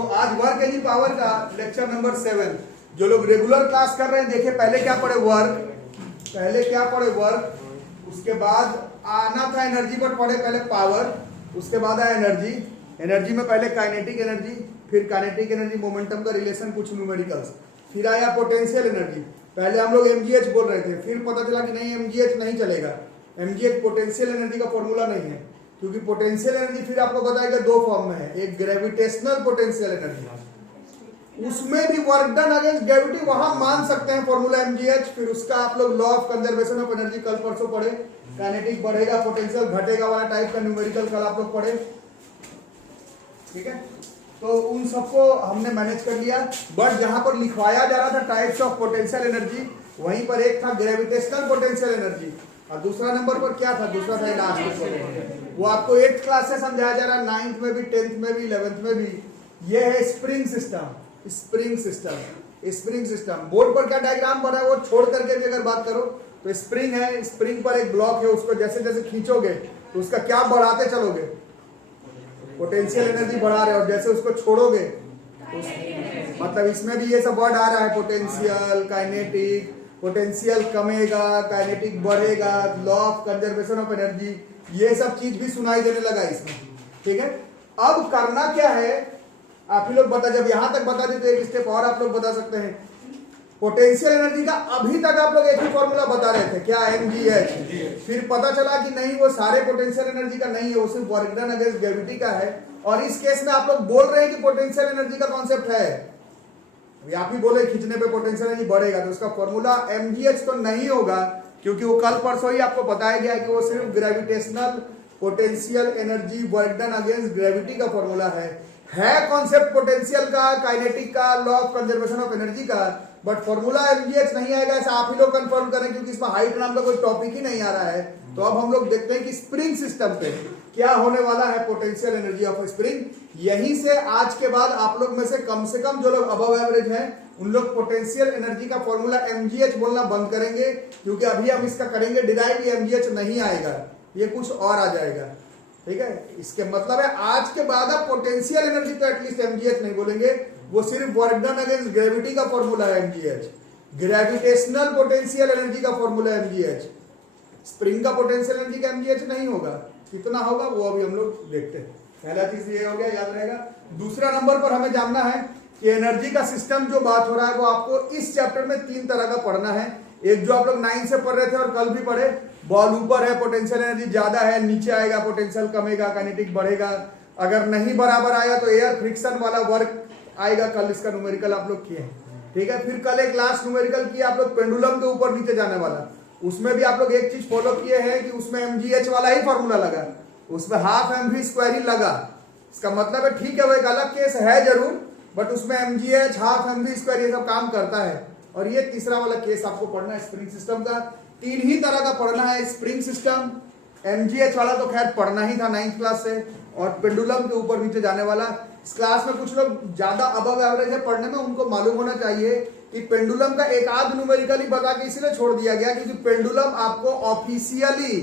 तो आज work any power का लेक्चर नंबर 7। जो लोग रेगुलर क्लास कर रहे हैं देखिए पहले क्या पढ़े वर्क, उसके बाद आना था एनर्जी पर पढ़े पहले पावर, उसके बाद आया एनर्जी में पहले काइनेटिक एनर्जी, फिर काइनेटिक एनर्जी मोमेंटम का रिलेशन, कुछ न्यूमेरिकल्स, फिर आया पोटेंशियल एनर्जी। पहले हम लोग एमजीएच बोल रहे थे, फिर पता चला कि नहीं एमजीएच नहीं चलेगा, एमजीएच पोटेंशियल एनर्जी का फॉर्मूला नहीं है, क्योंकि पोटेंशियल एनर्जी फिर आपको बताएगा दो फॉर्म में है, एक ग्रेविटेशनल पोटेंशियल एनर्जी, उसमें भी वर्क डन अगेंस्ट ग्रेविटी, वहां मान सकते हैं फॉर्मूला एमजीएच। फिर उसका आप लोग law of conservation of energy कल परसों पढ़े, काइनेटिक बढ़ेगा पोटेंशियल घटेगा वाला टाइप का न्यूमेरिकल कल आप लोग पढ़े, ठीक है। तो उन सबको हमने मैनेज कर लिया, बट जहां पर लिखवाया जा रहा था टाइप्स ऑफ पोटेंशियल एनर्जी, वहीं पर एक था ग्रेविटेशनल पोटेंशियल एनर्जी और दूसरा नंबर पर क्या था, दूसरा था लास्ट, वो आपको 8th क्लास से समझाया जा रहा है, 9th में भी, 10th में भी, 11th में भी। ये है स्प्रिंग सिस्टम। बोर्ड पर क्या डायग्राम बना है वो छोड़ करके भी अगर बात करो तो स्प्रिंग है, स्प्रिंग पर एक ब्लॉक है, उसको जैसे जैसे खींचोगे तो उसका क्या बढ़ाते चलोगे, पोटेंशियल एनर्जी बढ़ा रहे हो, और जैसे उसको छोड़ोगे तो मतलब इसमें भी ये सब वर्ड आ रहा है, पोटेंशियल, काइनेटिक, पोटेंशियल कमेगा, काइनेटिक बढ़ेगा, law of conservation of energy, ये सब चीज भी सुनाई देने लगा इसमें, ठीक है। अब करना क्या है आप ही लोग बता, जब यहां तक बता देते एक स्टेप और आप लोग बता सकते हैं। पोटेंशियल एनर्जी का अभी तक आप लोग एक ही फॉर्मूला बता रहे थे, क्या, एमजीएच। फिर पता चला कि नहीं वो सारे पोटेंशियल एनर्जी का नहीं है, वो सिर्फ वर्क डन अगेंस्ट ग्रेविटी का है, और इस केस में आप लोग बोल रहे हैं कि पोटेंशियल एनर्जी का कॉन्सेप्ट है, आप ही बोले खींचने पे पोटेंशियल एनर्जी बढ़ेगा, तो उसका फॉर्मूला एमजीएच तो नहीं होगा, क्योंकि वो कल परसों ही आपको बताया गया है कि वो सिर्फ gravitational potential energy work done against gravity का फॉर्मूला है कॉन्सेप्ट पोटेंशियल का, काइनेटिक का, law of conservation of energy का, बट फॉर्मूला एमजीएच नहीं आएगा, ऐसा आप ही लोग कंफर्म करें, क्योंकि इसमें हाइट नाम का कोई टॉपिक ही नहीं आ रहा है। तो अब हम लोग देखते हैं कि स्प्रिंग सिस्टम पे क्या होने वाला है, पोटेंशियल एनर्जी ऑफ स्प्रिंग। यहीं से आज के बाद आप लोग में से कम जो लोग अबव एवरेज हैं उन लोग पोटेंशियल एनर्जी का फॉर्मूला एमजीएच बोलना बंद करेंगे, क्योंकि अभी हम इसका करेंगे डिराइव, एमजीएच नहीं आएगा, ये कुछ और आ जाएगा, ठीक है। इसके मतलब है आज के बाद आप पोटेंशियल एनर्जी तो एटलीस्ट एमजीएच नहीं बोलेंगे, वो सिर्फ वर्क डन अगेंस्ट ग्रेविटी का फॉर्मूला है एमजीएच, ग्रेविटेशनल पोटेंशियल एनर्जी का फॉर्मूला एमजीएच, स्प्रिंग का पोटेंशियल एनर्जी का एमजीएच नहीं होगा। कितना होगा वो अभी हम लोग देखते हैं। पहला चीज ये हो गया, याद रहेगा। दूसरा नंबर पर हमें जानना है कि एनर्जी का सिस्टम जो बात हो रहा है वो आपको इस चैप्टर में 3 तरह का पढ़ना है। एक जो आप लोग 9 से पढ़ रहे थे और कल भी पढ़े, बॉल ऊपर है पोटेंशियल एनर्जी ज्यादा है, नीचे आएगा पोटेंशियल कमेगा, काइनेटिक बढ़ेगा, अगर नहीं बराबर आया तो एयर फ्रिक्शन वाला वर्क आएगा, कल इसका न्यूमेरिकल आप लोग किए, ठीक है। फिर कल एक लास्ट न्यूमेरिकल किया आप लोग पेंडुलम के ऊपर नीचे जाने वाला, उसमें भी आप लोग एक चीज फॉलो किए हैं कि उसमें एमजीएच वाला ही फॉर्मूला लगा, उसमें हाफ एमवी स्क्वायर ही लगा। इसका मतलब है ठीक है वो एक अलग केस है जरूर, बट उसमें एमजीएच हाफ एमवी स्क्वायर ये सब काम करता है। और ये तीसरा वाला केस आपको पढ़ना है स्प्रिंग सिस्टम का। 3 ही तरह का पढ़ना है, स्प्रिंग सिस्टम, एमजीएच वाला तो खैर पढ़ना ही था 9th क्लास से, और पेंडुलम के ऊपर नीचे जाने वाला। इस क्लास में कुछ लोग ज्यादा अबव एवरेज है पढ़ने में, उनको मालूम होना चाहिए कि पेंडुलम का एक आध न्यूमेरिकल ही बता के इसलिए छोड़ दिया गया क्योंकि पेंडुलम आपको ऑफिशियली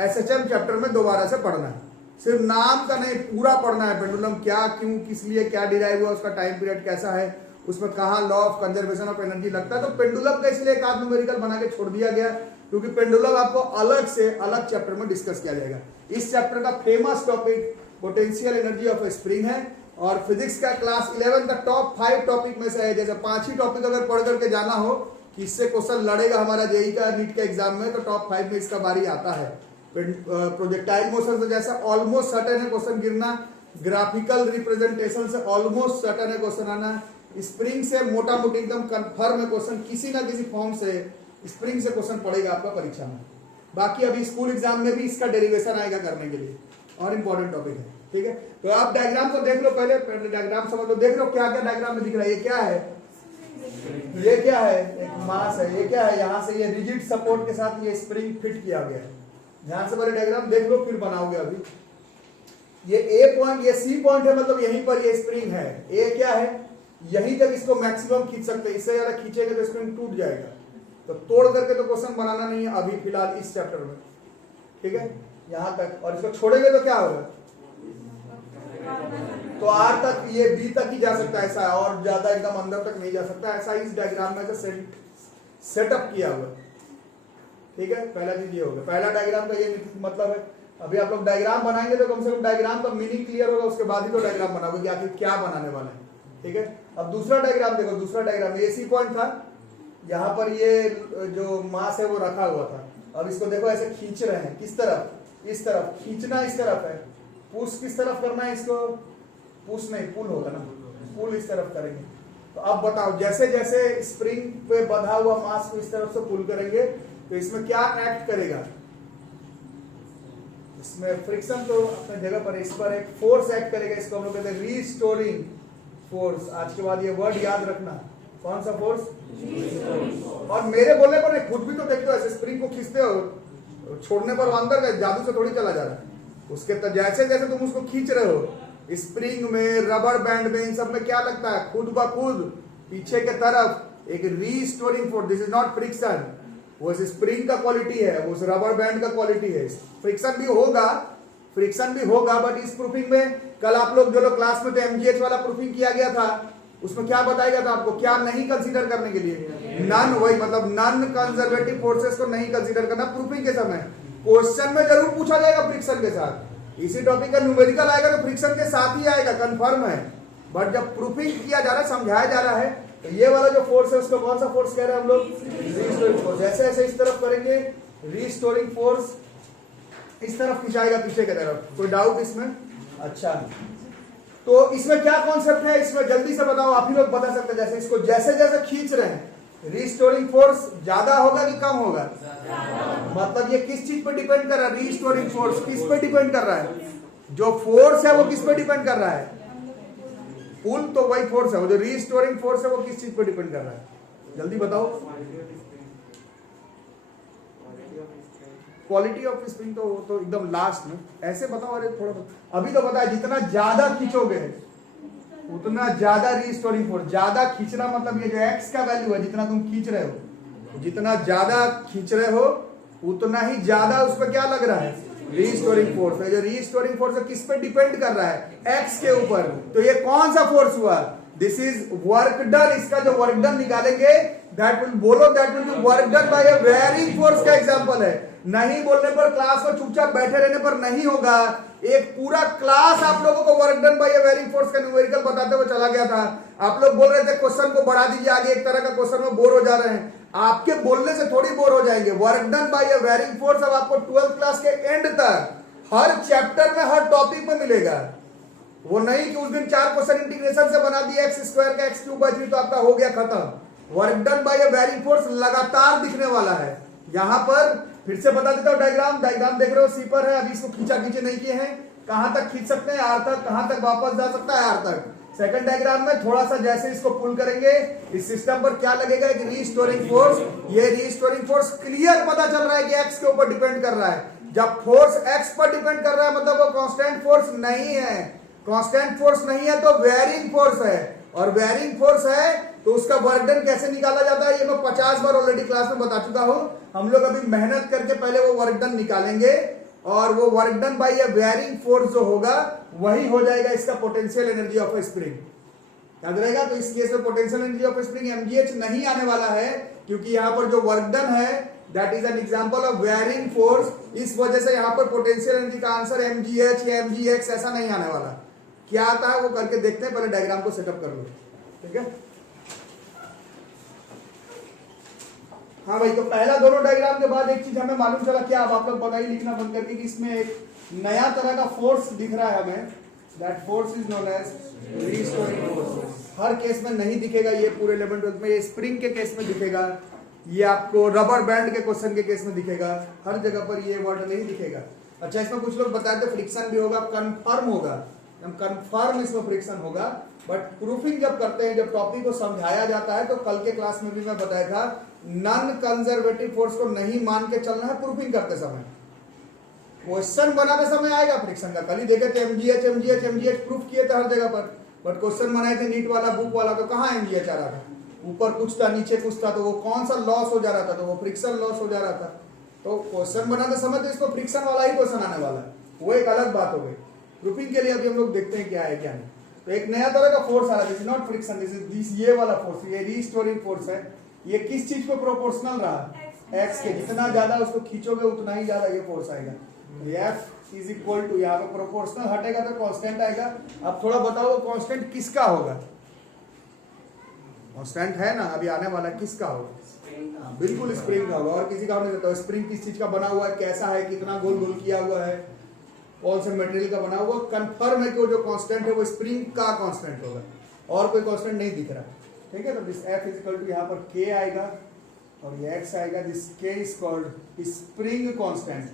एसएचएम चैप्टर में दोबारा से पढ़ना है, सिर्फ नाम का नहीं पूरा पढ़ना है। पेंडुलम क्या, क्यों, किस लिए, क्या डिराइव हुआ, उसका टाइम पीरियड कैसा है, उसमें कहा law of conservation of energy लगता है। तो पेंडुलम का इसलिए एक आध न्यूमेरिकल बना के छोड़ दिया गया क्योंकि पेंडुलम आपको अलग से अलग चैप्टर में डिस्कस किया जाएगा। इस चैप्टर का famous topic potential energy of spring है, और फिजिक्स का क्लास 11 का टॉप 5 टॉपिक में से है। जैसे 5 ही टॉपिक अगर पढ़ करके जाना हो कि इससे क्वेश्चन लड़ेगा हमारा जेई का, नीट का एग्जाम में, तो टॉप 5 में इसका बारी आता है। प्रोजेक्टाइल मोशन से जैसे ऑलमोस्ट सर्टेन है क्वेश्चन गिरना, ग्राफिकल रिप्रेजेंटेशन से ऑलमोस्ट सर्टेन है क्वेश्चन आना, स्प्रिंग से मोटा मोटी एकदम कन्फर्म है क्वेश्चन, किसी ना किसी फॉर्म से स्प्रिंग से क्वेश्चन पड़ेगा आपका परीक्षा में। बाकी अभी स्कूल एग्जाम में भी इसका डेरिवेशन आएगा करने के लिए, और इंपॉर्टेंट टॉपिक है, ठीक है। तो आप डायग्राम को देख लो, पहले डायग्राम समझ लो, देख लो क्या क्या डायग्राम में दिख रहा है। ये क्या है, ये क्या है, एक मास है, ये क्या है, यहाँ से ये रिजिड सपोर्ट के साथ ये स्प्रिंग फिट किया गया है। ध्यान से पहले डायग्राम देख लो फिर बनाओगे। अभी ये ए पॉइंट, ये सी पॉइंट है, मतलब यहीं पर ये स्प्रिंग है। ए क्या है, यहीं तक इसको मैक्सिमम खींच सकते हैं, इससे ज्यादा खींचेंगे तो स्प्रिंग टूट जाएगा, तो तोड़ करके तो क्वेश्चन बनाना नहीं है अभी फिलहाल इस चैप्टर में, ठीक है, यहां तक। और इसको छोड़ेंगे तो क्या होगा, तो आर तक ये बी तक ही जा सकता है ऐसा, और ज्यादा एकदम अंदर तक नहीं जा सकता ऐसा इस डायग्राम में से सेटअप किया हुआ। ठीक है, पहला चीज ये होगा, पहला डायग्राम का ये मतलब है। अभी आप लोग डायग्राम बनाएंगे तो कम से कम डायग्राम का मीनिंग क्लियर होगा, उसके बाद ही तो डायग्राम बनाओगे कि आखिर क्या बनाने वाले हैं। ठीक है, अब दूसरा डायग्राम देखो, दूसरा डायग्राम एसी पॉइंट था, यहाँ पर ये जो मास है वो रखा हुआ था। अब इसको देखो ऐसे खींच रहे हैं, किस तरफ, इस तरफ, खींचना इस तरफ है, पुश किस तरफ करना है इसको, पुश नहीं पुल होगा ना, पुल इस तरफ करेंगे। तो अब बताओ, जैसे जैसे स्प्रिंग पे बंधा हुआ मास को इस तरफ से पुल करेंगे तो इसमें क्या एक्ट करेगा, इसमें फ्रिक्शन तो अपने जगह पर, इस पर एक फोर्स एक्ट करेगा, इसको हम लोग कहते हैं रीस्टोरिंग फोर्स। आज के बाद ये वर्ड याद रखना, कौन सा फोर्स, और मेरे बोलने पर नहीं, खुद भी तो देखते हो ऐसे स्प्रिंग को खींचते हो, छोड़ने पर अंदर जादू से थोड़ी चला जा रहा है उसके, तो जैसे जैसे तुम उसको खींच रहे हो, स्प्रिंग में, रबर बैंड में, इन सब में क्या लगता है, खुद ब खुद पीछे के तरफ एक restoring force. This is not friction, वो स्प्रिंग का क्वालिटी है, वो रबर बैंड का क्वालिटी है। फ्रिक्शन भी होगा, फ्रिक्शन भी होगा, बट इस प्रूफिंग में कल आप लोग जो लोग क्लास में थे, एमजीएच वाला प्रूफिंग किया गया था, उसमें क्या बताया था आपको, क्या नहीं कंसीडर करने के लिए, नन, वही मतलब नन कंजर्वेटिव फोर्सेस को नहीं कंसीडर करना प्रूफिंग के समय। क्वेश्चन में जरूर पूछा जाएगा फ्रिक्शन के साथ, इसी टॉपिक का न्यूमेरिकल आएगा तो फ्रिक्शन के साथ ही आएगा, कंफर्म है। बट जब प्रूफिंग किया जा रहा है, समझाया जा रहा है, तो ये वाला जो फोर्स है उसको कौन सा फोर्स कह रहे हैं हम लोग, रीस्टोरिंग फोर्स। जैसे ऐसे इस तरफ करेंगे, रीस्टोरिंग फोर्स इस तरफ खिंचाएगा पीछे की तरफ, कोई डाउट इसमें? अच्छा, तो इसमें क्या कॉन्सेप्ट है, इसमें जल्दी से बताओ, आप ही लोग बता सकते हैं। जैसे इसको जैसे जैसे खींच रहे हैं, रीस्टोरिंग फोर्स ज्यादा होगा कि कम होगा, मतलब ये किस चीज पे डिपेंड कर रहा है, रीस्टोरिंग फोर्स किस पे डिपेंड कर रहा है, जो फोर्स है वो किस पे डिपेंड कर रहा है, पुल तो वही फोर्स है, वो जो रीस्टोरिंग फोर्स है वो किस चीज पे डिपेंड कर रहा है, जल्दी बताओ। क्वालिटी ऑफ स्प्रिंग तो एकदम लास्ट में, ऐसे बताओ, अरे थोड़ा अभी तो बताया, जितना ज्यादा खींचोगे उतना ज्यादा रीस्टोरिंग फोर्स। ज्यादा खींचना मतलब ये जो एक्स का वैल्यू है, जितना तुम खींच रहे हो, जितना ज्यादा खींच रहे हो उतना ही ज्यादा उस पर क्या लग रहा है, रीस्टोरिंग फोर्स है। जो रीस्टोरिंग फोर्स है किस पे डिपेंड कर रहा है, एक्स के ऊपर। तो ये कौन सा फोर्स हुआ, दिस इज वर्क डन। इसका जो वर्क डन निकालेंगे, दैट विल बोलो that will be work done by a wearing force का एग्जांपल है। नहीं बोलने पर, क्लास में चुपचाप बैठे रहने पर नहीं होगा। एक पूरा क्लास आप लोगों को work done by a wearing force का न्यूमेरिकल बताते हुए चला गया था। आप लोग बोल रहे थे क्वेश्चन को बढ़ा दीजिए आगे, एक तरह का क्वेश्चन में बोर हो जा रहे हैं। आपके बोलने से थोड़ी बोर हो जाएंगे। Work done by a wearing force अब आपको 12th क्लास के एंड तक हर चैप्टर में, हर टॉपिक में मिलेगा। वो नहीं कि उस दिन 4 क्वेश्चन इंटीग्रेशन से बना दिया एक्स स्क्वायर का x³ तो आपका हो गया खत्म। Work done by a wearing force लगातार दिखने वाला है। यहां पर फिर से बता देता हूं, डायग्राम देख रहे हो, सी पर है। अभी इसको खींचा खींचे नहीं किए हैं, कहां तक खींच सकते हैं, आर तक, कहां तक वापस जा सकता है, आर तक। सेकंड डायग्राम में थोड़ा सा जैसे इसको पुल करेंगे, इस सिस्टम पर क्या लगेगा, एक रीस्टोरिंग फोर्स। ये रीस्टोरिंग फोर्स क्लियर पता चल रहा है कि एक्स के ऊपर डिपेंड कर रहा है। जब फोर्स एक्स पर डिपेंड कर रहा है मतलब वो कांस्टेंट फोर्स नहीं है। कांस्टेंट फोर्स नहीं है तो वेयरिंग फोर्स है, और वेयरिंग फोर्स है तो उसका वर्क डन कैसे निकाला जाता है, ये मैं 50 बार ऑलरेडी क्लास में बता चुका हूं। हम लोग अभी मेहनत करके पहले वो वर्क डन निकालेंगे, और वो work done by a wearing force जो होगा वही हो जाएगा इसका potential energy of A spring. याद रहेगा। तो इस केस में potential energy of A spring MGH नहीं आने वाला है, क्योंकि यहां पर जो वर्क डन है that is an example of wearing force. इस वजह से यहां पर पोटेंशियल एनर्जी का आंसर एमजीएच या एमजीएक्स ऐसा नहीं आने वाला। क्या आता है वो करके देखते हैं, पहले डायग्राम को सेटअप कर लो, ठीक है। हाँ भाई, तो पहला दोनों डायग्राम के बाद एक चीज हमें मालूम चला, क्या अब आप लोग बताइए लिखना बंद करके, कि इसमें एक नया तरह का फोर्स दिख रहा है हमें। That force is known as restoring force. हर केस में नहीं दिखेगा ये पूरे 11th में, ये स्प्रिंग के केस में दिखेगा, ये आपको रबर बैंड के क्वेश्चन के केस में दिखेगा, हर जगह पर ये वर्ड नहीं दिखेगा। अच्छा, इसमें कुछ लोग बताए थे फ्रिक्शन भी होगा, कंफर्म होगा, कंफर्म इसमें फ्रिक्शन होगा। बट प्रूफिंग जब करते हैं, जब टॉपिक को समझाया जाता है, तो कल के क्लास में भी मैं बताया था, नॉन कंजर्वेटिव फोर्स को नहीं मान के चलना है प्रूफिंग करते समय। क्वेश्चन बनाते समय आएगा फ्रिक्शन का, कल ही देखे थे एमजीएच प्रूफ किए थे हर जगह पर। बट क्वेश्चन बनाए थे नीट वाला, बुक वाला, तो कहाँ एमजीएच आ रहा था, ऊपर कुछ था नीचे कुछ था, तो वो कौन सा लॉस हो जा रहा था, तो वो फ्रिक्शन लॉस हो जा रहा था। तो क्वेश्चन बनाते समय तो इसको फ्रिक्शन वाला ही क्वेश्चन आने वाला है, वो एक अलग बात हो गई। प्रूफिंग के लिए अभी हम लोग देखते हैं क्या है क्या नहीं। तो एक नया तरह का फोर्स आ रहा है, this is not friction, this ये वाला फोर्स, ये रीस्टोरिंग फोर्स है। ये किस चीज को प्रोपोर्शनल रहा? एक्स के, जितना ज्यादा उसको खींचोगे उतना ही ज्यादा ये फोर्स आएगा। एफ इज इक्वल टू, यहाँ पे प्रोपोर्शनल हटेगा तो कांस्टेंट आएगा। अब थोड़ा बताओ वो कांस्टेंट किसका होगा? कांस्टेंट है ना, अभी आने वाला किसका होगा? बिल्कुल स्प्रिंग का होगा, और किसी का हो नहीं सकता। स्प्रिंग किस चीज का बना हुआ है, कैसा है, कितना गोल गोल किया हुआ है, कौन से मटेरियल का बना हुआ, कंफर्म है कि वो जो कांस्टेंट है वो स्प्रिंग का कांस्टेंट होगा, और कोई कांस्टेंट नहीं दिख रहा। ठीक है, तो this F is equal to यहाँ पर के आएगा और ये एक्स आएगा। दिस के इज कॉल्ड स्प्रिंग कांस्टेंट।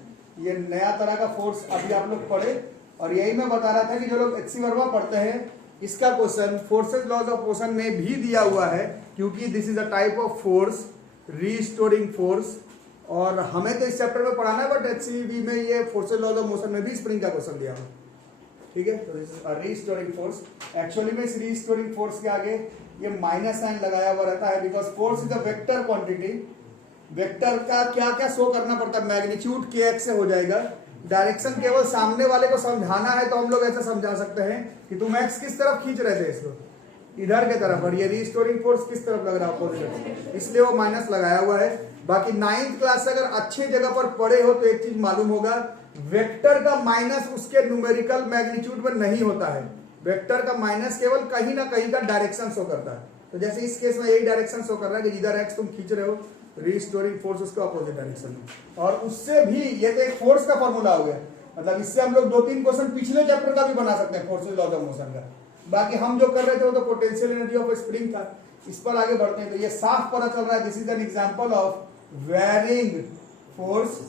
ये नया तरह का फोर्स अभी आप लोग पढ़े, और यही मैं बता रहा था कि जो लोग एचसी वर्मा पढ़ते हैं इसका question forces laws of motion में भी दिया हुआ है, क्योंकि this is a type of force, restoring force. और हमें तो इस चैप्टर में पढ़ाना है, बट एचसीवी में ये फोर्सेज लॉज ऑफ मोशन में भी स्प्रिंग का क्वेश्चन दिया हुआ। ठीक है, तो this is a restoring force. Actually में इस रीस्टोरिंग फोर्स के आगे ये माइनस साइन लगाया हुआ रहता है, because force is a vector quantity. Vector का क्या क्या शो करना पड़ता है? मैग्नीट्यूड के एक्स से हो जाएगा। डायरेक्शन केवल सामने वाले को समझाना है तो हम लोग ऐसा समझा सकते हैं कि तुम एक्स किस तरफ खींच रहे थे, इसको इधर के तरफ, और ये रीस्टोरिंग फोर्स किस तरफ लग रहा है? अपोजिट, इसलिए वो माइनस लगाया हुआ है। बाकी 9th क्लास से अगर अच्छे जगह पर पढ़े हो तो एक चीज मालूम होगा, वेक्टर का माइनस उसके न्यूमेरिकल मैग्नीट्यूड में नहीं होता है। वेक्टर का माइनस केवल कहीं ना कहीं का डायरेक्शन शो करता है। तो जैसे इस केस में यही डायरेक्शन शो कर रहा है कि जिधर एक्स तुम खींच रहे हो, रीस्टोरिंग फोर्स उसका अपोजिट डायरेक्शन में। और उससे भी ये तो एक फोर्स का फॉर्मूला हो गया, मतलब इससे हम लोग 2-3 क्वेश्चन पिछले चैप्टर का भी बना सकते हैं, फोर्सेज लॉज ऑफ मोशन का। बाकी हम जो कर रहे थे वो तो पोटेंशियल एनर्जी ऑफ स्प्रिंग था। इस पर आगे बढ़ते हैं तो ये साफ पता चल रहा है, this is an example of varying force.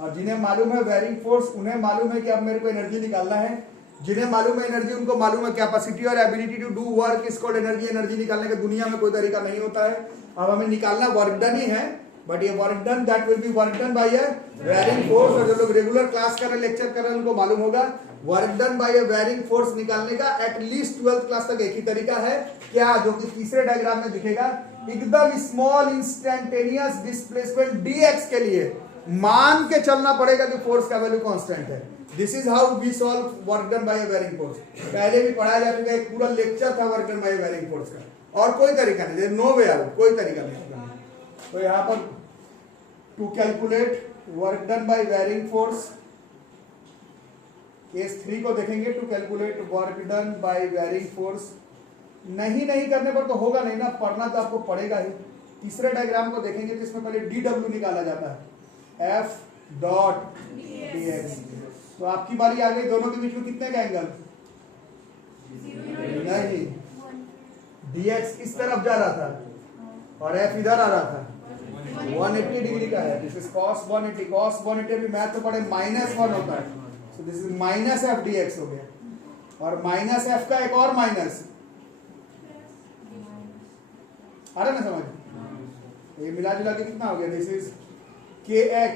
और जिन्हें मालूम है वेरिंग फोर्स, उन्हें मालूम है कि अब मेरे को एनर्जी निकालना है। जिन्हें मालूम है एनर्जी, उनको मालूम है कैपेसिटी और ability to do work is called energy. Energy निकालने का दुनिया में कोई तरीका नहीं होता है। अब हमें निकालना वर्क डन ही है, बट ये work done that will be work done by a varying force. और जो लोग रेगुलर क्लास कर रहे, लेक्चर कर रहे हैं, उनको मालूम होगा work done by a varying force निकालने का एटलीस्ट 12th क्लास तक एक ही तरीका है, क्या? जो कि तीसरे डायग्राम में दिखेगा। एकदम स्मॉल इंस्टेंटेनियस डिस्प्लेसमेंट dx के लिए मान के चलना पड़ेगा कि फोर्स का वैल्यू कांस्टेंट है। This is how we solve work done by a varying force. पहले भी पढ़ाया जा चुका है, एक पूरा लेक्चर था work done by a varying force का, और कोई तरीका नहीं, नो वे आउट, कोई तरीका नहीं। तो यहां पर to calculate work done by varying force, case 3 को देखेंगे। To calculate work done by varying force, नहीं करने पर तो होगा नहीं ना, पढ़ना तो आपको पड़ेगा ही। तीसरे डायग्राम को देखेंगे तो इसमें पहले dw निकाला जाता है, f डॉट dx। तो आपकी बारी आ गई, दोनों के बीच में कितने का एंगल? नहीं, dx इस तरफ जा रहा था और f इधर आ रहा था, 180 डिग्री का है। दिस इज cos 180, cos 180 भी मैथ में पढ़े -1 होता है, सो this is minus F dx हो गया। और माइनस एफ का एक और माइनस, आ रहा ना समझ? ये मिला जुला के कितना हो गया? दिस इज kx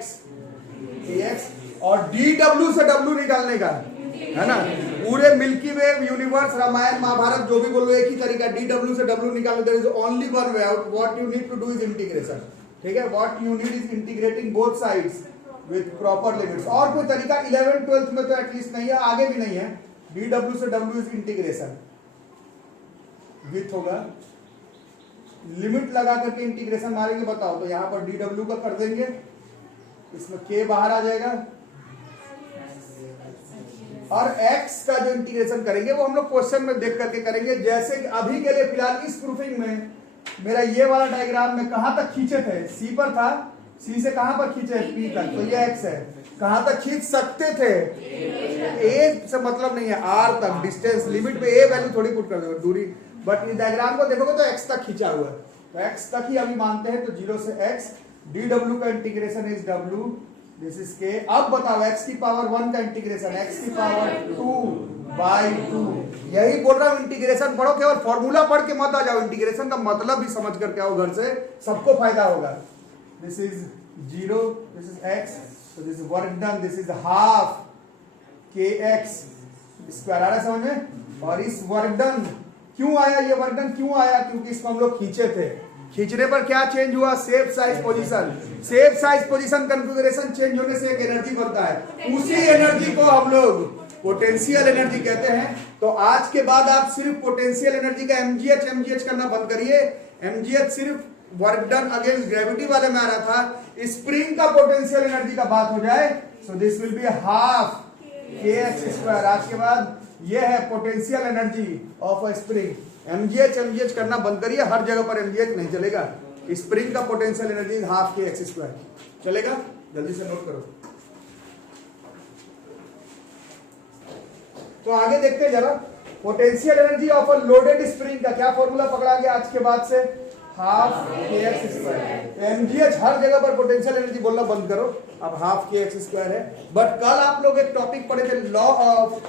और dw से w निकालने का है ना। पूरे मिल्की वे यूनिवर्स, रामायण महाभारत जो भी बोलो एक ही तरीका, dw से w निकालने। There is only one way out, what you need to do is integration. ठीक है, what you need is integrating both sides with proper limits. और कोई तरीका 11th 12th में तो एटलीस्ट नहीं है, आगे भी नहीं है। dw से w इज इंटीग्रेशन विथ होगा, लिमिट लगा करके इंटीग्रेशन मारेंगे। बताओ तो यहाँ पर dw का कर देंगे, इसमें k बाहर आ जाएगा, और x का जो इंटीग्रेशन करेंगे वो हम लोग क्वेश्चन में देख करके करेंगे। जैसे कि अभी के लिए फिलहाल इस प्रूफिंग में मेरा ये वाला डायग्राम में कहां तक खींचे थे? c पर था, c से कहां पर खींचे? p तक, तो ये x है। कहां तक खींच सकते थे? a से मतलब नहीं है, r तक डिस्टेंस लिमिट पे a वैल्यू थोड़ी पुट कर दो दूरी, बट इस डायग्राम को देखोगे तो x तक खींचा हुआ है, तो x तक ही अभी मानते हैं। तो 0 से x, dw का integration is w, this is k। अब बताओ x की पावर 1 का इंटीग्रेशन, x की पावर 2/2। यही बोल रहा हूं, इंटीग्रेशन पढ़ो, केवल फॉर्मूला पढ़ के मत आ जाओ, इंटीग्रेशन का मतलब भी समझ करके आओ घर से, सबको फायदा होगा। This is 0, this is x, so this is work done, this is half kx square. आ रहा है समझ में? और इस वर्क डन क्यों आया, ये वर्क डन क्यों आया? क्योंकि इसको हम लोग खींचे थे। खींचने पर क्या चेंज हुआ? Shape size position. Shape size position configuration change होने से एक एनर्जी बनता है, उसी एनर्जी को हम लोग पोटेंशियल एनर्जी कहते हैं। तो आज के बाद आप सिर्फ पोटेंशियल एनर्जी का एमजीएच करना बंद करिए। एमजीएच सिर्फ वर्क डन अगेंस्ट ग्रेविटी वाले में आ रहा था। स्प्रिंग का पोटेंशियल एनर्जी का बात हो जाए so this will be half kx²। आज के बाद ये है potential energy of a spring. MGH करना बंद करिए, हर जगह पर एमजीएच नहीं चलेगा। स्प्रिंग का पोटेंशियल एनर्जी हाफ kx²। चलेगा? जल्दी से नोट करो। तो आगे देखते हैं जरा, potential energy of a loaded spring का क्या फॉर्मूला पकड़ा गया आज के बाद से, हाफ kx²। एमजीएच हर जगह पर पोटेंशियल एनर्जी बोलना बंद करो, अब हाफ kx² है। बट कल आप लोग एक टॉपिक पढ़े थे, law of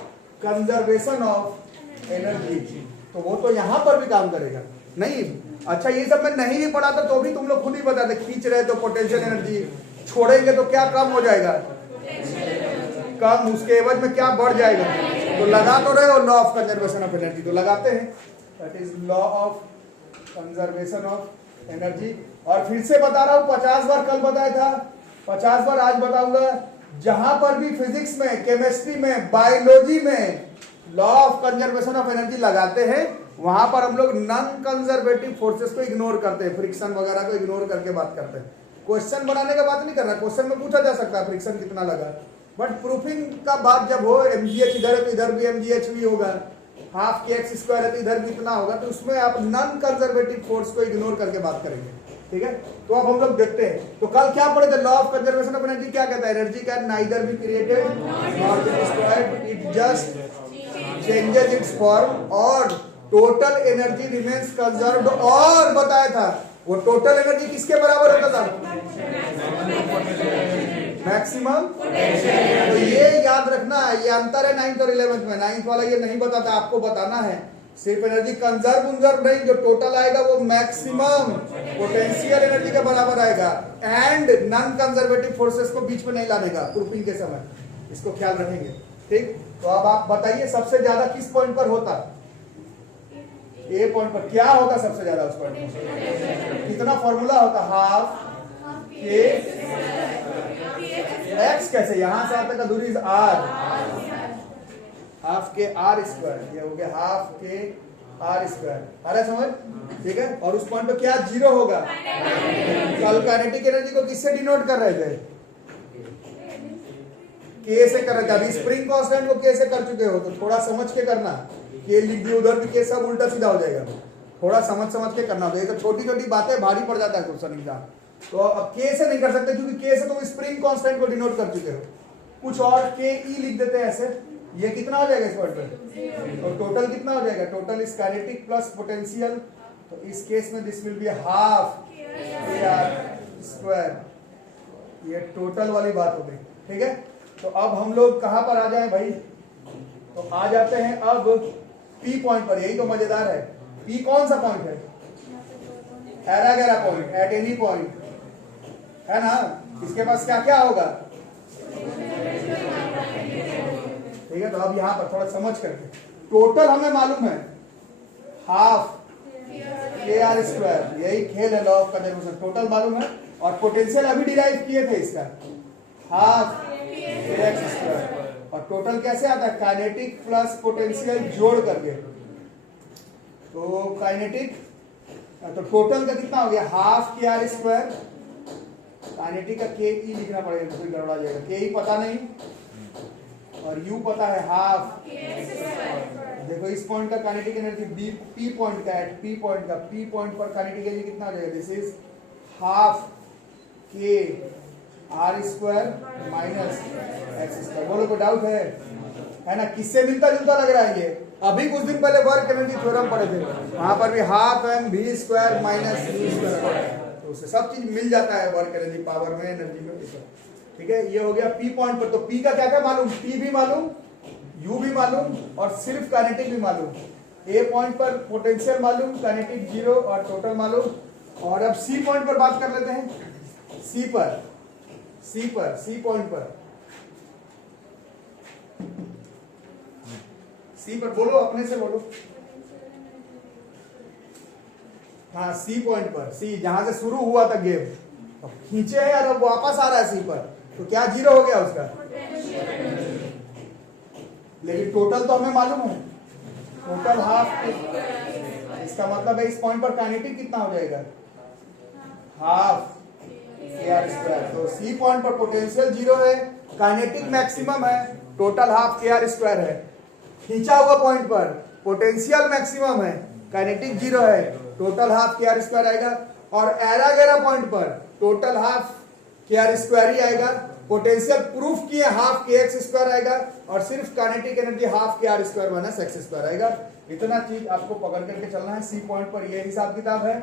conservation of energy, तो वो तो यहां पर भी काम करेगा नहीं? अच्छा, ये सब मैं नहीं भी पढ़ा था तो भी तुम लोग खुद ही बताते, खींच रहे तो पोटेंशियल एनर्जी, छोड़ेंगे तो क्या कम हो जाएगा, कम, उसके एवज में क्या बढ़ जाएगा। तो लगा तो रहे हो law of conservation of energy, तो लगाते हैं, that is law of conservation of energy. और फिर से बता रहा हूं, 50 बार कल बताया था, 50 बार आज बताऊंगा। जहां पर भी फिजिक्स में, केमिस्ट्री में, बायोलॉजी में law of conservation of energy लगाते हैं, वहां पर हम लोग नॉन कंजर्वेटिव फोर्सेस को इग्नोर करते हैं, फ्रिक्शन वगैरह को इग्नोर करके बात करते हैं। क्वेश्चन बनाने का बात नहीं करना, क्वेश्चन में पूछा जा सकता है फ्रिक्शन कितना लगा, बट प्रूफिंग का बात जब हो, एमजीएच इधर है तो इधर भी एमजीएच भी होगा, हाफ kx² है तो इधर भी इतना होगा, तो उसमें आप नॉन कंजर्वेटिव फोर्स को इग्नोर करके बात करेंगे। ठीक है, तो अब हम लोग देखते हैं। तो कल क्या पढ़े थे, law of conservation of energy क्या कहता है, energy can neither be created not be destroyed, it just changes it's form, और टोटल एनर्जी रिमेन्स कंजर्व्ड। और बताया था वो टोटल एनर्जी किसके बराबर होता था, मैक्सिमम। तो ये याद रखना, ये अंतर है 9th और 11th में। 9th वाला ये नहीं बताता, आपको बताना है सिर्फ एनर्जी कंजर्व नहीं, जो टोटल आएगा वो मैक्सिमम पोटेंशियल एनर्जी के बराबर आएगा, एंड नॉन कंजर्वेटिव फोर्सेस को बीच में नहीं लाने का प्रूफिंग के समय, इसको ख्याल रखेंगे। ठीक, तो अब आप बताइए सबसे ज्यादा किस पॉइंट पर होता, ए पॉइंट पर। क्या होगा सबसे ज्यादा उस पॉइंट पर, कितना फॉर्मूला होता, हाफ के एक्स, कैसे यहां से यहाँ तक का दूरी r, हाफ के r², ये हो गया हाफ के r²। आ रहा है समझ? ठीक है, और उस पॉइंट पे क्या जीरो होगा, कल काइनेटिक एनर्जी को किससे डिनोट कर रहे थे, के से कर रहे थे। अभी स्प्रिंग कांस्टेंट को के से कर चुके हो, तो थोड़ा समझ के करना, के लिख दिया उधर भी के, सब उल्टा सीधा हो जाएगा, थोड़ा समझ के करना। तो ये तो छोटी छोटी बातें भारी पड़ जाता है क्वेश्चन एग्जाम। तो अब के से नहीं कर सकते क्योंकि के से तुम स्प्रिंग कांस्टेंट को डिनोट कर चुके हो, कुछ और के ई लिख देते हैं ऐसे। ये कितना हो जाएगा इस पॉइंट पे, और टोटल कितना हो जाएगा, total is kinetic plus potential, तो इस केस में this will be half kr²। ये टोटल वाली बात हो गई। ठीक है, तो अब हम लोग कहां पर आ जाए भाई, तो आ जाते हैं अब पी पॉइंट पर। यही तो मजेदार है, पी कौन सा पॉइंट है, era point, at any point है ना। इसके पास क्या क्या होगा, ठीक है। तो अब यहां पर थोड़ा समझ करके, टोटल हमें मालूम है हाफ kr², यही खेल है लॉ ऑफ कंजर्वेशन, टोटल मालूम है। और पोटेंशियल अभी डिराइव किए थे इसका, हाफ kx²। और टोटल कैसे आता है, काइनेटिक प्लस पोटेंशियल जोड़ करके, तो काइनेटिक, तो टोटल का कितना हो गया, हाफ kr²। काइनेटिक का के ई लिखना पड़ेगा, फिर गड़बड़ा जाएगा, के ई पता नहीं और यू पता है, हाफ। देखो इस पॉइंट का kinetic energy B, P point का, एट पी पॉइंट का, पी पॉइंट पर काइनेटिक एनर्जी कितना हो जाएगा, दिस इज हाफ के r² माइनस x²। बोलो कोई डाउट है ना, किससे मिलता जुलता लग रहा है ये, अभी कुछ दिन पहले वर्क एनर्जी थ्योरम पढ़े थे, वहां पर भी हाफ mv² माइनस u², तो उससे सब चीज मिल जाता है वर्क एनर्जी, पावर में, एनर्जी में। ठीक है, ये हो गया पी पॉइंट पर। तो पी का क्या क्या मालूम, पी भी मालूम, यू भी मालूम, और सिर्फ काइनेटिक भी मालूम। ए पॉइंट पर पोटेंशियल मालूम, काइनेटिक जीरो और टोटल मालूम। और अब सी पॉइंट पर बात कर लेते हैं, सी पॉइंट पर, सी पर बोलो, अपने से बोलो। हाँ, सी पॉइंट पर, सी जहां से शुरू हुआ था गेम, अब खींचे है और अब वापस आ रहा है सी पर, तो क्या जीरो हो गया उसका, लेकिन टोटल तो हमें मालूम है, टोटल हाफ, इसका मतलब है इस पॉइंट पर काइनेटिक कितना हो जाएगा, हाफ KR स्क्वायर। तो सी पॉइंट पर पोटेंशियल 0 है, काइनेटिक मैक्सिमम है, टोटल हाफ KR स्क्वायर है। खींचा हुआ पॉइंट पर पोटेंशियल मैक्सिमम है, काइनेटिक 0 है, टोटल हाफ KR स्क्वायर आएगा। और एरा गैरा पॉइंट पर टोटल हाफ KR स्क्वायर ही आएगा, पोटेंशियल प्रूफ किए हाफ KX स्क्वायर आएगा, और सिर्फ kinetic energy half KR square minus x square आएगा। इतना चीज आपको पकड़ करके चलना है। सी पॉइंट पर यह हिसाब किताब है,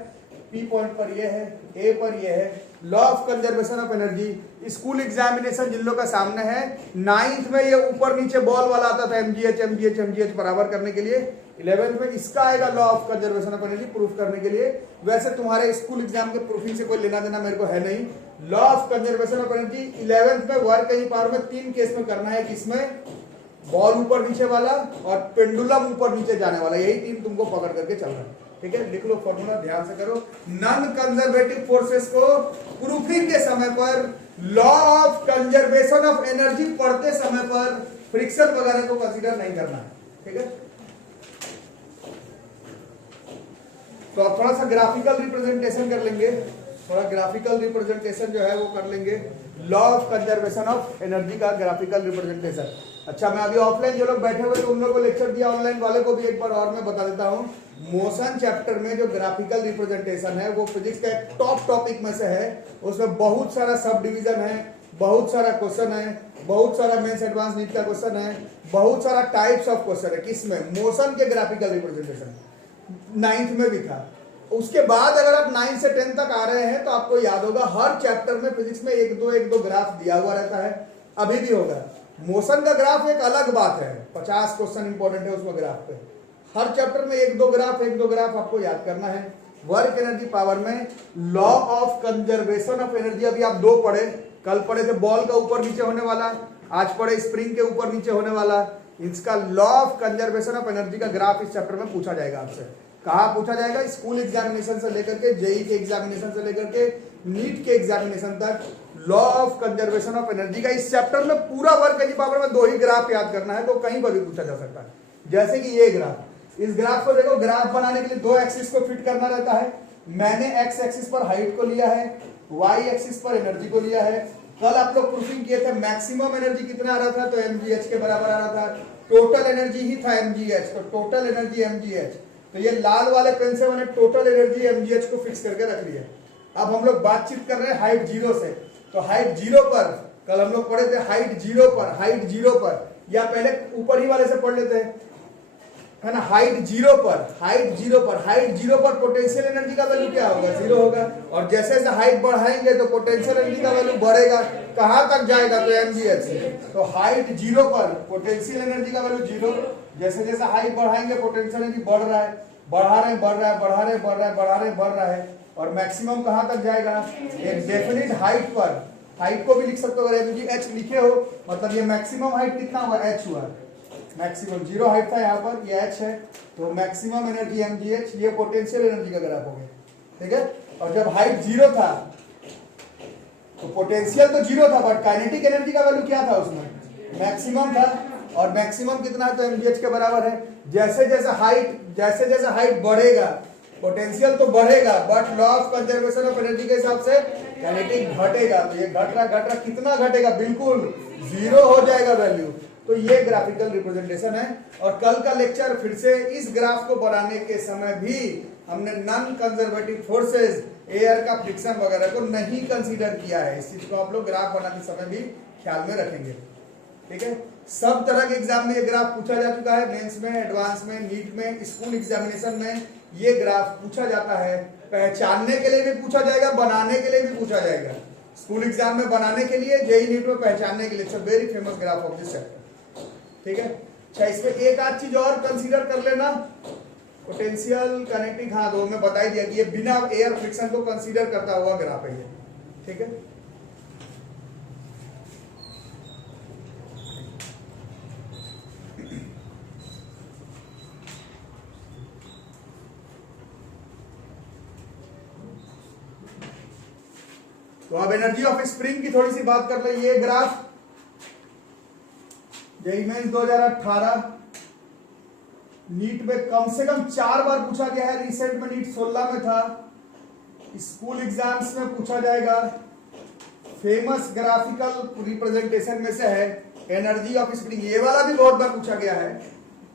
पी पॉइंट पर ये है, ए पर ये है। Law of conservation of energy school examination जिन लोगों का सामने है, 9th में ये ऊपर नीचे बॉल वाला आता था, mgh बराबर करने के लिए। 11th में इसका आएगा law of conservation of energy proof करने के लिए। वैसे तुम्हारे स्कूल एग्जाम के प्रूफिंग से कोई लेना देना मेरे को है नहीं। Law of conservation of energy 11th में वर्क की पावर में 3 केस में करना है, किसमें, बॉल ऊपर नीचे वाला और पेंडुलम ऊपर नीचे जाने वाला, यही 3 तुमको पकड़ करके चलना है। ठीक है, लिख लो फॉर्मूला, ध्यान से करो। नॉन कंजर्वेटिव फोर्सेस को प्रूफिंग के समय पर, law of conservation of energy पढ़ते समय पर फ्रिक्शन वगैरह को कंसीडर नहीं करना है। ठीक है, तो अब थोड़ा सा ग्राफिकल रिप्रेजेंटेशन कर लेंगे, थोड़ा ग्राफिकल रिप्रेजेंटेशन जो है वो कर लेंगे। Law of conservation of energy का ग्राफिकल रिप्रेजेंटेशन। अच्छा, मैं अभी ऑफलाइन जो लोग बैठे हुए तो उन लोगों को लेक्चर दिया, ऑनलाइन वाले को भी एक बार और मैं बता देता हूँ। मोशन चैप्टर में जो ग्राफिकल रिप्रेजेंटेशन है वो फिजिक्स का एक टॉप टॉपिक में से है। उसमें बहुत सारा सब डिवीजन है, बहुत सारा क्वेश्चन है, बहुत सारा मेंस एडवांस नीट का क्वेश्चन है, बहुत सारा टाइप्स ऑफ क्वेश्चन है। किसमें, मोशन के ग्राफिकल रिप्रेजेंटेशन 9th में भी था। उसके बाद अगर आप 9 से 10 तक आ रहे हैं तो आपको याद होगा हर चैप्टर में फिजिक्स में एक दो ग्राफ दिया हुआ रहता है, अभी भी होगा। मोशन का ग्राफ एक अलग बात है, 50 क्वेश्चन इंपॉर्टेंट है उसमें ग्राफ पे। हर चैप्टर में एक दो ग्राफ आपको याद करना है। वर्क एनर्जी पावर में law of conservation of energy अभी आप 2 पढ़े, कल पढ़े थे बॉल का ऊपर नीचे होने वाला, आज पढ़े स्प्रिंग के ऊपर नीचे होने वाला। इसका law of conservation of energy का ग्राफ इस चैप्टर में पूछा जाएगा आपसे। कहाँ पूछा जाएगा, स्कूल एग्जामिनेशन से लेकर के जेई के एग्जामिनेशन से लेकर के नीट के एग्जामिनेशन तक law of conservation of energy का इस चैप्टर में पूरा वर्क एनर्जी पावर में 2 ही ग्राफ याद करना है, तो कहीं पर भी पूछा जा सकता है। जैसे कि ये ग्राफ, इस ग्राफ को देखो, ग्राफ बनाने के लिए 2 एक्सिस को फिट करना रहता है। मैंने एक्स एक्सिस पर हाइट को लिया है, वाई एक्सिस पर एनर्जी को लिया है। कल आप लोग प्रूफिंग किए थे, मैक्सिमम एनर्जी कितना आ रहा था, तो mgh के बराबर आ रहा था। टोटल एनर्जी ही था mgh, तो टोटल एनर्जी mgh। तो ये लाल वाले पेन से मैंने टोटल एनर्जी mgh को फिक्स करके रख लिया। अब हम लोग बातचीत कर रहे हैं हाइट 0 से, तो हाइट 0 पर, कल हम लोग पढ़े थे हाइट 0 पर, या पहले ऊपर ही वाले से पढ़ लेते हैं, है ना। हाइट 0 पर पोटेंशियल एनर्जी का वैल्यू क्या होगा, 0 होगा। और जैसे जैसे हाइट बढ़ाएंगे तो पोटेंशियल एनर्जी का वैल्यू बढ़ेगा, कहां तक जाएगा, तो mgh। तो हाइट 0 पर पोटेंशियल एनर्जी का वैल्यू 0, जैसे जैसे हाइट बढ़ाएंगे पोटेंशियल एनर्जी बढ़ रहा है, बढ़ रहा है। और मैक्सिमम कहां तक जाएगा, एक डेफिनिट हाइट पर, हाइट को भी लिख सकते हो, अगर mgh लिखे हो मतलब ये मैक्सिमम हाइट कितना हुआ, h हुआ। मैक्सिमम 0 हाइट था यहाँ पर, ये h है, तो मैक्सिमम एनर्जी mgh, ये पोटेंशियल एनर्जी का ग्राफ हो गया। ठीक है, और जब हाइट 0 था तो पोटेंशियल तो 0 था, बट काइनेटिक एनर्जी का वैल्यू क्या था उसमें, मैक्सिमम था। और मैक्सिमम कितना है, तो mgh के बराबर है। जैसे जैसे हाइट बढ़ेगा पोटेंशियल तो बढ़ेगा, but law of conservation of energy के हिसाब से काइनेटिक घटेगा। तो ये घट रहा, कितना घटेगा, बिल्कुल 0 हो जाएगा वैल्यू। तो ये ग्राफिकल रिप्रेजेंटेशन है। और कल का लेक्चर फिर से इस ग्राफ को बनाने के समय भी हमने नॉन कंजर्वेटिव फोर्सेस, एयर का फ्रिक्शन वगैरह को नहीं कंसीडर किया है। इस चीज को आप लोग ग्राफ बनाते समय भी ख्याल में रखेंगे। ठीक है, सब तरह के एग्जाम में ये ग्राफ पूछा जा चुका है, मेंस में, एडवांस में, नीट में, स्कूल एग्जामिनेशन में ये ग्राफ पूछा जाता है। पहचानने के लिए भी पूछा जाएगा, बनाने के लिए भी पूछा जाएगा। स्कूल एग्जाम में बनाने के लिए, जेईई नीट में पहचानने के लिए। It's a very famous graph of this chapter. ठीक है, अच्छा, इसमें एक आध चीज और कंसीडर कर लेना, पोटेंशियल काइनेटिक, हाँ, दो में बता ही दिया कि ये बिना एयर फ्रिक्शन को कंसीडर करता हुआ ग्राफ है ये। ठीक है, तो अब एनर्जी ऑफ स्प्रिंग की थोड़ी सी बात कर ले। ये ग्राफ जेईई मेंस 2018 नीट में कम से कम 4 बार पूछा गया है। रिसेंट में नीट 16 में था। स्कूल एग्जाम्स में पूछा जाएगा। फेमस ग्राफिकल रिप्रेजेंटेशन में से है एनर्जी ऑफ स्प्रिंग। ये वाला भी बहुत बार पूछा गया है,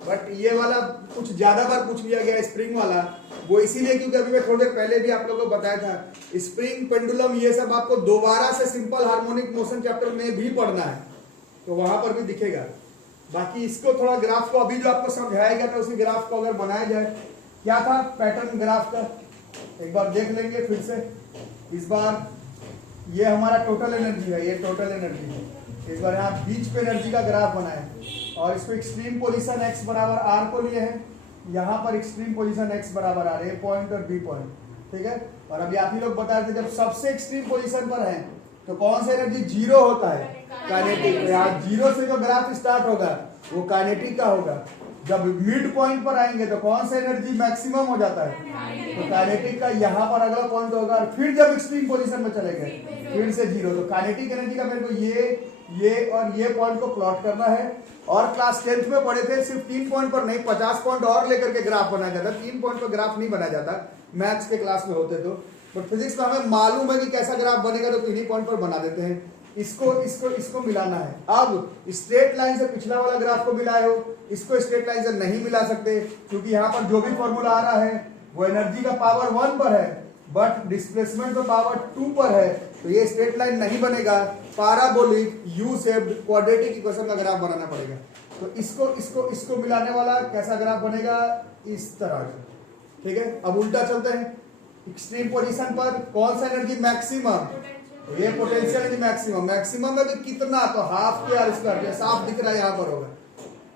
बट ये वाला कुछ ज्यादा बार पूछ लिया गया स्प्रिंग वाला। वो इसीलिए क्योंकि अभी मैं थोड़ी देर पहले भी आप लोगों को बताया था स्प्रिंग, पेंडुलम, ये सब आपको दोबारा से सिंपल हार्मोनिक मोशन चैप्टर में भी पढ़ना है, तो वहां पर भी दिखेगा। बाकी इसको थोड़ा ग्राफ को अभी जो आपको समझाया गया था उसी ग्राफ को अगर बनाया जाए, क्या था पैटर्न ग्राफ का, एक बार देख लेंगे फिर से। इस बार ये हमारा टोटल एनर्जी है, ये टोटल एनर्जी है। इस बार यहाँ बीच पे एनर्जी का ग्राफ बनाए और इसको एक्सट्रीम पोजीशन x बराबर r को लिए है। यहाँ पर एक्सट्रीम पोजीशन x बराबर r, ए पॉइंट और बी पॉइंट, ठीक है। और अभी आप ही लोग बता रहे थे जब सबसे एक्सट्रीम पोजीशन पर है तो कौन सा एनर्जी जीरो होता है, काइनेटिक। यहाँ जीरो से जो ग्राफ स्टार्ट होगा वो काइनेटिक का होगा। जब मिड पॉइंट पर आएंगे तो कौन सा एनर्जी मैक्सिमम हो जाता है, तो काइनेटिक का यहाँ पर अगला पॉइंट होगा। और फिर जब एक्सट्रीम पोजीशन में चले गए फिर से जीरो। तो काइनेटिक एनर्जी का मेरे को ये और ये पॉइंट को प्लॉट करना है। और क्लास 10th में पढ़े थे सिर्फ 3 पॉइंट पर नहीं 50 पॉइंट और लेकर के ग्राफ बनाया जाता। 3 पॉइंट पर ग्राफ नहीं बनाया जाता मैथ्स के क्लास में होते तो, बट फिजिक्स में हमें मालूम है कि कैसा ग्राफ बनेगा, तो 3 ही पॉइंट पर बना देते हैं। इसको मिलाना है। अब स्ट्रेट लाइन से पिछला वाला ग्राफ को मिलाए हो, इसको स्ट्रेट लाइन से नहीं मिला सकते क्योंकि यहाँ पर जो भी फॉर्मूला आ रहा है वो एनर्जी का पावर 1 पर है बट डिस्प्लेसमेंट का पावर 2 पर है, तो ये स्ट्रेट लाइन नहीं बनेगा। Parabolic U shaped quadratic equation का ग्राफ बनाना पड़ेगा। तो इसको मिलाने वाला कैसा ग्राफ बनेगा, इस तरह से, ठीक है। अब उल्टा चलते हैं। एक्सट्रीम पोजीशन पर कौन सा एनर्जी मैक्सिमम, ये पोटेंशियल एनर्जी मैक्सिमम में भी कितना, तो हाफ के आर स्क्वायर, साफ दिख रहा है यहाँ पर होगा।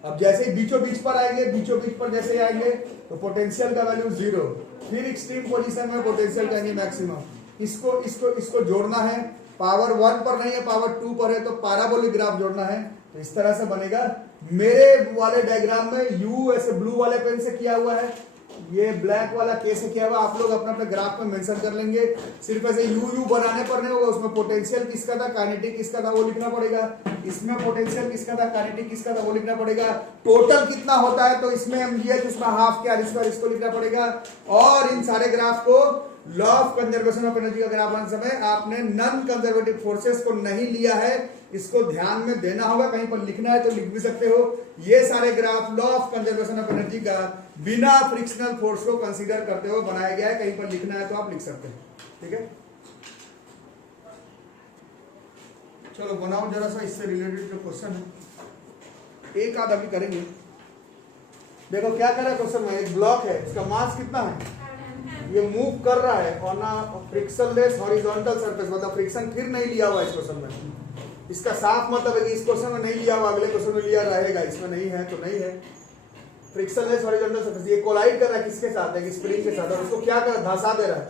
अब जैसे ही बीचों बीच पर आएंगे, बीचों बीच पर जैसे ही आएंगे तो पोटेंशियल का वैल्यू 0, फिर एक्सट्रीम पोजीशन में पोटेंशियल का एनर्जी मैक्सिमम। इसको जोड़ना है, पावर 1 पर नहीं है पावर 2 पर है, तो पैराबोलिक ग्राफ जोड़ना है। तो इस तरह से बनेगा। मेरे वाले डायग्राम में यू ऐसे ब्लू वाले पेन से किया हुआ है, ये ब्लैक वाला कैसे किया हुआ, आप लोग अपने अपने ग्राफ में मेंशन कर लेंगे। सिर्फ ऐसे यू बनाने पर नहीं होगा, उसमें पोटेंशियल किसका था, काइनेटिक किसका था वो लिखना पड़ेगा। इसमें पोटेंशियल किसका था, काइनेटिक किसका था वो लिखना पड़ेगा। टोटल कितना होता है तो इसमें mgh, उसमें हाफ के आर स्क्वायर, इसको लिखना पड़ेगा। और इन सारे ग्राफ को law of conservation of energy का ग्राफ बनाने समय आपने नॉन कंजर्वेटिव फोर्सेस को नहीं लिया है, इसको ध्यान में देना होगा। कहीं पर लिखना है तो लिख भी सकते हो। ये सारे graph law of conservation of energy का बिना फ्रिक्शनल फोर्स को कंसीडर करते हुए बनाया गया है। कहीं पर लिखना है तो आप लिख सकते हैं, ठीक है। चलो बनाओ जरा सा इससे रिलेटेड जो क्वेश्चन है, एक आध अभी करेंगे। देखो क्या कर रहा है क्वेश्चन में, एक ब्लॉक है, इसका मास कितना है, ये मूव कर रहा है on a frictionless horizontal surface, मतलब फ्रिक्शन फिर नहीं लिया हुआ इस क्वेश्चन में। इसका साफ मतलब है कि इस क्वेश्चन में नहीं लिया हुआ, अगले क्वेश्चन में लिया रहेगा, इसमें नहीं है तो नहीं है। फ्रिक्शनलेस हॉरिजॉन्टल सरफेस, ये कोलाइड कर रहा है किसके साथ है, स्प्रिंग के साथ, और उसको क्या कर रहा है, धंसा दे रहा है।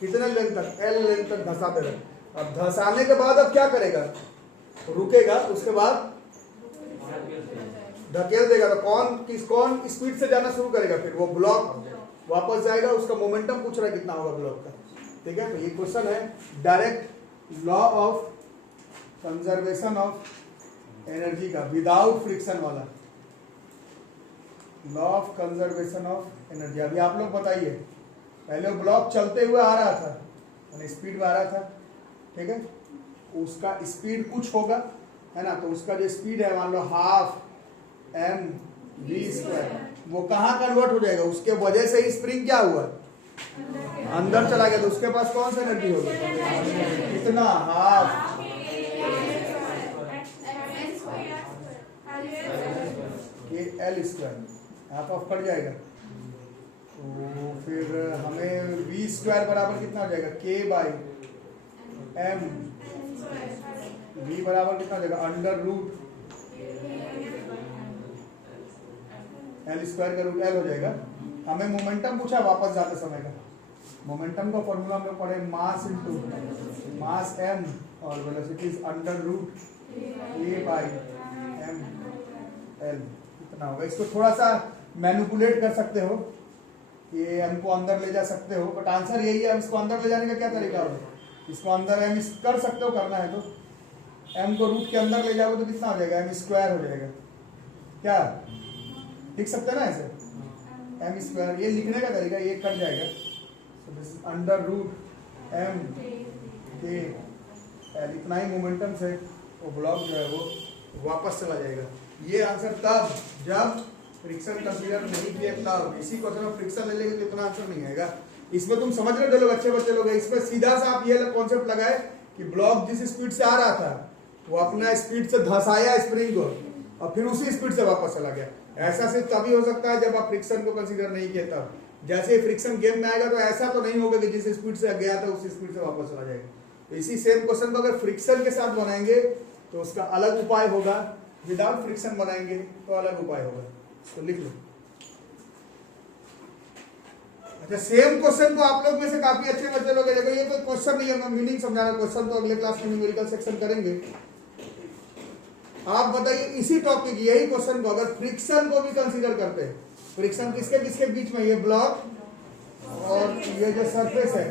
कितने लेंथ तक, एल लेंथ तक धंसा दे रहा है। अब धंसाने के बाद अब क्या करेगा, रुकेगा, उसके बाद धकेल देगा। तो कौन स्पीड से जाना शुरू करेगा, फिर वो ब्लॉक वापस जाएगा। उसका मोमेंटम पूछ रहा है कितना होगा ब्लॉक का, ठीक है। तो ये क्वेश्चन है direct law of conservation of energy का, विदाउट फ्रिक्शन वाला law of conservation of energy. अभी आप लोग बताइए, पहले वो ब्लॉक चलते हुए आ रहा था, स्पीड में आ रहा था, ठीक है। उसका स्पीड कुछ होगा, है ना, तो उसका जो स्पीड है मान लो हाफ mv², वो कहाँ कन्वर्ट हो जाएगा, उसके वजह से ही स्प्रिंग क्या हुआ, अंदर चला गया। तो उसके पास कौन सा एनर्जी होगी, कितना, हाफ ये l², हाफ ऑफ कट जाएगा। तो फिर हमें v² बराबर कितना हो जाएगा, k/m, v बराबर कितना हो जाएगा, √l² का रूट l हो जाएगा। हमें मोमेंटम पूछा वापस जाते समय का, मोमेंटम का फॉर्मूला हम लोग पढ़े, मास इनटू मास m और वेलोसिटी इज √k/m/l, इतना होगा। इसको थोड़ा सा मैनिपुलेट कर सकते हो, ये m को अंदर ले जा सकते हो, बट आंसर यही है। इसको अंदर ले जाने का क्या तरीका होगा, इसको अंदर m कर सकते हो, करना है तो m को रूट के अंदर ले जाओगे तो कितना हो जाएगा, m² हो जाएगा। क्या लिख सकते हैं ना ऐसे, एम स्क्वायर, ये लिखने का तरीका ये कट जाएगा, so this is under root M K L, इतना ही मोमेंटम से वो ब्लॉक जो है वो वापस चला जाएगा। ये आंसर तब जब फ्रिक्शन कंसीडर नहीं किए तब, इसी क्वेश्चन में फ्रिक्शन ले लेंगे तो इतना आंसर नहीं आएगा। इसमें तुम समझ रहे हो लोग, अच्छे बच्चे लोग, इसमें सीधा सा आप ये कॉन्सेप्ट लगाए कि ब्लॉक जिस स्पीड से आ रहा था वो अपना स्पीड से धसाया स्प्रिंग को और फिर उसी स्पीड से वापस चला गया। ऐसा सिर्फ तभी हो सकता है जब आप फ्रिक्शन को कंसीडर नहीं किए तब। जैसे ही फ्रिक्शन गेम में आएगा तो ऐसा तो नहीं होगा कि जिस स्पीड से गया था उसी स्पीड से वापस चला जाएगा। तो इसी सेम क्वेश्चन को अगर फ्रिक्शन के साथ बनाएंगे तो उसका अलग उपाय होगा, विदाउट फ्रिक्शन बनाएंगे तो अलग उपाय होगा। तो लिख लो। अच्छा, सेम क्वेश्चन को आप लोग में से काफी अच्छे बच्चे लोग, देखो ये कोई क्वेश्चन नहीं है, मैं मीनिंग समझा रहा हूं, क्वेश्चन तो अगले क्लास में न्यूमेरिकल सेक्शन करेंगे। आप बताइए इसी टॉपिक यही क्वेश्चन को अगर फ्रिक्शन को भी कंसीडर करते हैं, फ्रिक्शन किसके किसके बीच में, ये ब्लॉक और ये जो सरफेस है,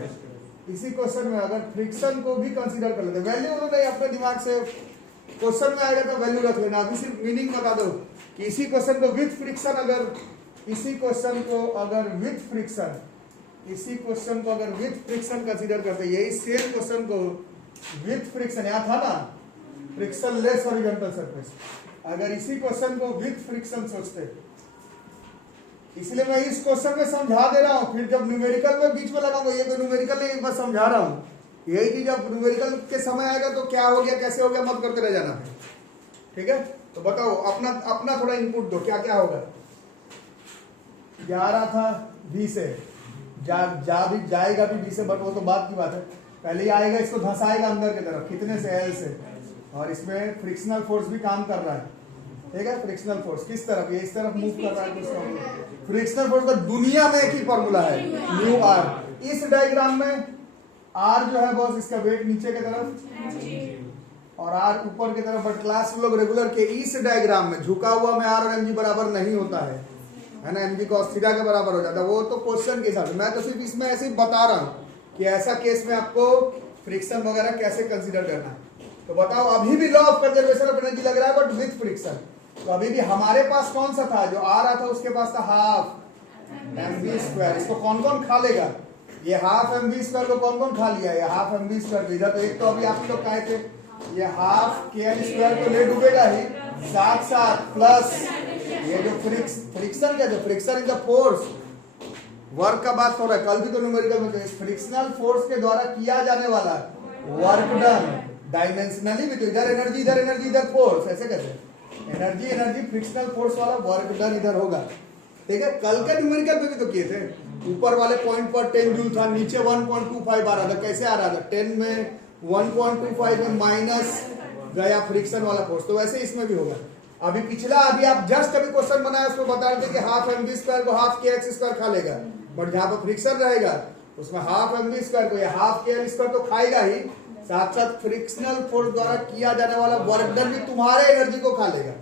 इसी क्वेश्चन में अगर फ्रिक्शन को भी कंसीडर कर लेते, वैल्यू नहीं अपने दिमाग से, क्वेश्चन में आएगा तो वैल्यू रख लेना। अभी सिर्फ मीनिंग बता दो कि इसी क्वेश्चन को विथ फ्रिक्शन अगर, इसी क्वेश्चन को अगर विथ फ्रिक्शन, इसी क्वेश्चन को अगर विथ फ्रिक्शन कंसीडर करते, यही सेम क्वेश्चन को विथ फ्रिक्शन, यहाँ था ना फ्रिक्शन लेस हॉरिजॉन्टल सरफेस, अगर इसी क्वेश्चन को विथ फ्रिक्शन सोचते, इसलिए मैं इस क्वेश्चन में समझा दे रहा हूं, फिर जब न्यूमेरिकल में बीच में लगाऊंगा, ये कोई न्यूमेरिकल नहीं, बस समझा रहा हूं। यही चीज जब न्यूमेरिकल के समय आएगा तो क्या हो गया कैसे हो गया मत करते रह जाना, ठीक है। तो बताओ अपना अपना थोड़ा इनपुट दो, क्या क्या होगा। जा रहा था बी से, भी जाएगा भी बी से, बट वो तो बात की बात है, पहले ही आएगा इसको धंसाएगा अंदर की तरफ, कितने से, एल से, और इसमें फ्रिक्शनल फोर्स भी काम कर रहा है, ठीक है। फ्रिक्शनल फोर्स किस तरफ, ये इस तरफ मूव कर रहा है, फ्रिक्शनल फोर्स का दुनिया में एक ही फॉर्मूला है, म्यू आर। इस डायग्राम में आर जो है बॉस इसका वेट नीचे की तरफ और आर ऊपर की तरफ, बट क्लास लोग रेगुलर के इस डायग्राम में झुका हुआ में आर और एमजी बराबर नहीं होता है ना, एमजी कॉस थीटा के बराबर हो जाता है, वो तो क्वेश्चन के हिसाब से, मैं तो सिर्फ इसमें ऐसे ही बता रहा हूं कि ऐसा केस में आपको फ्रिक्शन वगैरह कैसे कंसीडर करना है। तो बताओ अभी भी law of conservation of energy लग रहा है बट विथ फ्रिक्शन, तो अभी भी हमारे पास कौन सा था, जो आ रहा था उसके पास था हाफ एम वी स्क्वायर। इसको कौन कौन खा लेगा, ये हाफ एम वी स्क्वायर को कौन कौन खा लिया, ये हाफ एम वी स्क्वायर इधर, तो एक तो अभी आप लोग कहे थे ये हाफ के एल स्क्वायर तो ले डूबेगा ही, साथ साथ प्लस ये जो फ्रिक्शन क्या, जो friction is the force, work का बात हो रहा है, कल भी तो न्यूमेरिकल में, तो इस फ्रिक्शनल फोर्स के द्वारा किया जाने वाला वर्क डन डायमेंशनली भी, तो इधर एनर्जी इधर फोर्स, ऐसे कैसे एनर्जी फ्रिक्शनल फोर्स वाला वर्क डन इधर होगा, ठीक है। कल के न्यूमेरिकल में भी तो किए थे, ऊपर वाले पॉइंट पर 10 जूल था, नीचे 1.25 आ रहा था, कैसे आ रहा था, 10 में 1.25 में माइनस गया फ्रिक्शन वाला फोर्स, तो वैसे इसमें भी होगा। अभी पिछला अभी आप जस्ट अभी क्वेश्चन बनाया उसको बता रहे थे कि हाफ एम वी स्क्वायर को हाफ के एक्स स्क्वायर खा लेगा, बट जहां पर फ्रिक्शन रहेगा उसमें हाफ एम वी स्क्वायर को या हाफ के एल स्क्वायर तो खाएगा ही, साथ साथ फ्रिक्शनल फोर्स द्वारा किया जाने वाला वर्क डन भी तुम्हारे एनर्जी को खा लेगा,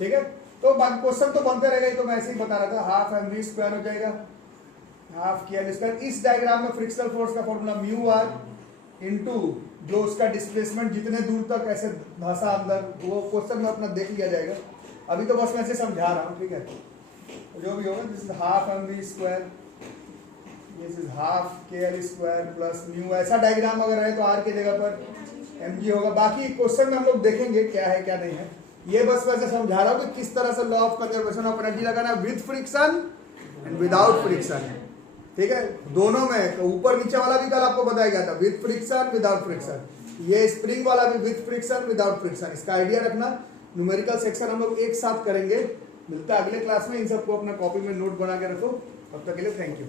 ठीक है। तो क्वेश्चन तो बनते रहेगा, तो मैं ऐसे ही बता रहा था, हाफ एम वी स्क्वायर हो जाएगा हाफ के एल स्क्वायर। इस डायग्राम में फ्रिक्शनल फोर्स का फॉर्मूला म्यू आर इनटू जो उसका डिस्प्लेसमेंट जितने दूर तक ऐसे धंसा अंदर, वो क्वेश्चन में अपना देख लिया जाएगा। अभी तो बस मैं ऐसे समझा रहा हूँ, ठीक है। तो जो भी होगा this is half M V square, this is half K L square plus mu, ऐसा डायग्राम अगर है तो आर की जगह पर एम जी होगा। बाकी क्वेश्चन में हम लोग देखेंगे क्या है क्या नहीं है, ये बस वैसे समझा रहा हूँ कि किस तरह से law of conservation of energy लगाना, with friction and without friction, ठीक है। दोनों में तो ऊपर नीचे वाला भी कल आपको बताया गया था, विद फ्रिक्शन विदाउट फ्रिक्शन, ये स्प्रिंग वाला भी विद फ्रिक्शन विदाउट फ्रिक्शन। इसका आइडिया रखना, न्यूमेरिकल सेक्शन हम लोग एक साथ करेंगे। मिलता है अगले क्लास में, इन सबको अपना कॉपी में नोट बना के रखो। तब तक के लिए थैंक यू।